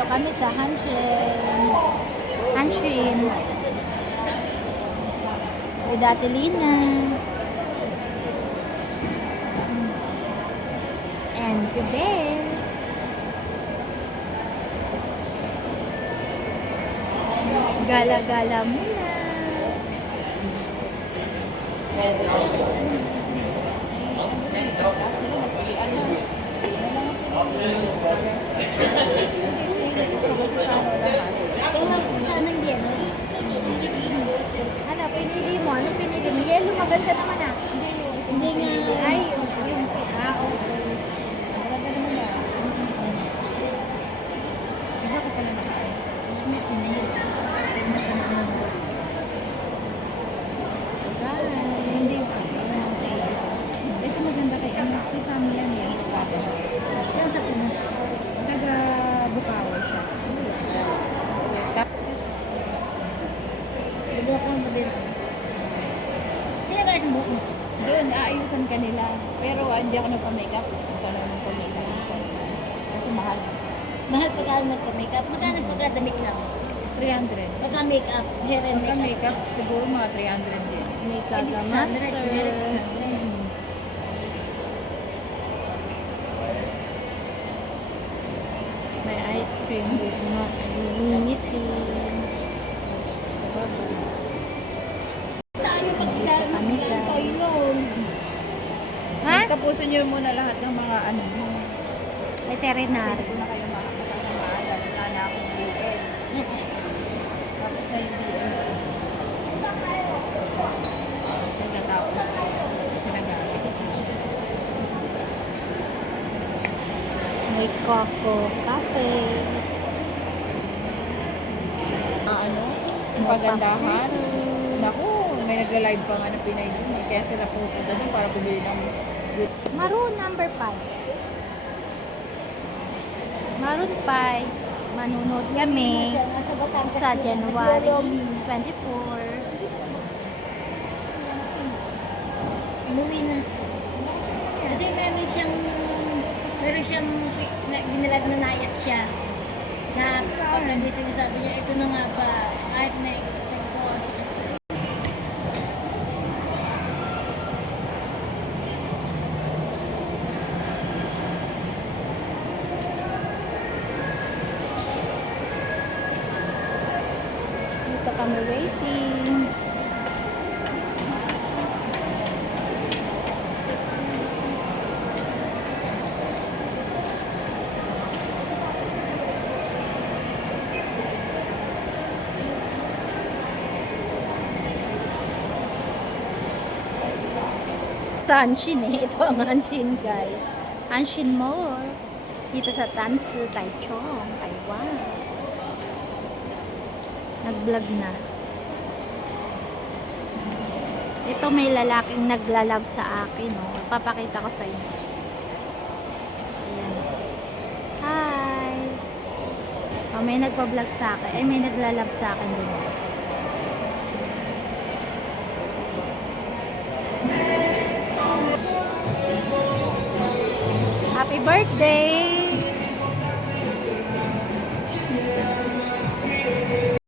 Dito kami sa Hanshin. Hanshin. With Ate Lina. And Bebel. Gala-gala muna. Kailan saan ang yelo? Ano, pinili mo? Anong pinili mo? Yellow, maganda naman ah. Hindi nga. Ay, yung okay. Maganda naman ah. Iba ko pala naman. Hindi. Ito maganda kay ano, si Sammy yan yan. Saan sa Pinas? Taga Bukawi siya. Hindi ako ang mabila. Sino guys ang buhok mo? Doon, aayusan ka nila. Pero hindi ako nagpa-makeup. Ito na nagpa-makeup. Kasi mahal. Mahal pagka nagpa-makeup. Magkano pagka damit lang? 300. Pagka makeup, hair and Pagka makeup. makeup, siguro mga 300 din. Makeup Pwede 600. Meron 600. May ice cream with unity. Tayo mag-ilan kayo. Ha? Tapusin niyo muna lahat ng mga ano. Veterinary. Kung na kayo makakasamaan, lalo na akong BL. Tapos na yung BL. Nagtatapos ko. Kasi nag-aaral. May Coco Cafe. Ano? Yung pagandahan. Naku, may nagla-live pa nga ng Pinay dun. Kaya sila pupunta dun para bumili ng Maroon number 5. Maroon 5. Manunod kami Nasa Batangas sa na yan. January Naglolomi. 24. Umuwi na. Kasi meron siyang ginalag na nayat siya. Na pag hindi sinasabi niya, ito na nga ba, kahit na-expect ko, sakit ko. Dito kami waiting. Sa Anshin eh. Ito ang Anshin guys. Anshin Mall. Dito sa Tansi, Taichung, Taiwan. Nag-vlog na. Ito may lalaking naglalove sa akin. Oh. Papakita ko sa inyo. Ayan. Hi! Oh, may nagpa-vlog sa akin. Ay, may naglalove sa akin din. Happy birthday!